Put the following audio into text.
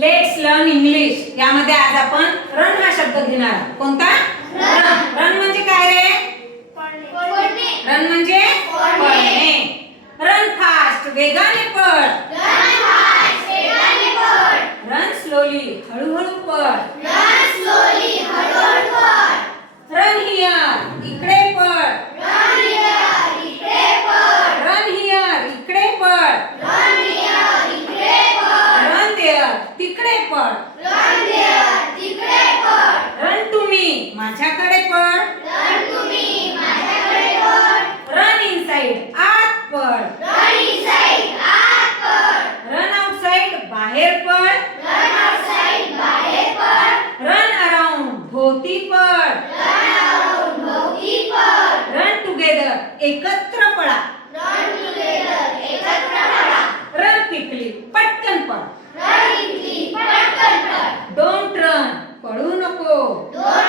Let's learn English यामध्ये आज आपण रन हा शब्द घेणार आहोत. कोणता? रन. रन म्हणजे काय रे? पळणे. रन म्हणजे पळणे. रन फास्ट वेगाने पळ. रन फास्ट वेगाने पळ. रन स्लोली हळूहळू पळ. रन स्लोली हळूहळू पळ. रन हियर इकडे पळ. रन हियर इकडे पळ. रन हियर इकडे पळ. रन हियर इकडे पळ. रन देअर तिकडे पळ. रन देअर तिकडे पळ. रन टू मी माझ्याकडे पळ. रन टू मी माझ्याकडे पळ. रन इनसाइड आत पळ. रन इनसाइड आत पळ. रन आउटसाइड बाहेर पळ. रन आउटसाइड बाहेर पळ. रन अराउंड भोवती पळ. रन अराउंड भोवती पळ. रन टुगेदर एकत्र पळा. रन टुगेदर एकत्र पळा. रन क्विकली पटकन पळ. रन इटली पटकन पळ. डोंट रन पळू नको. दोन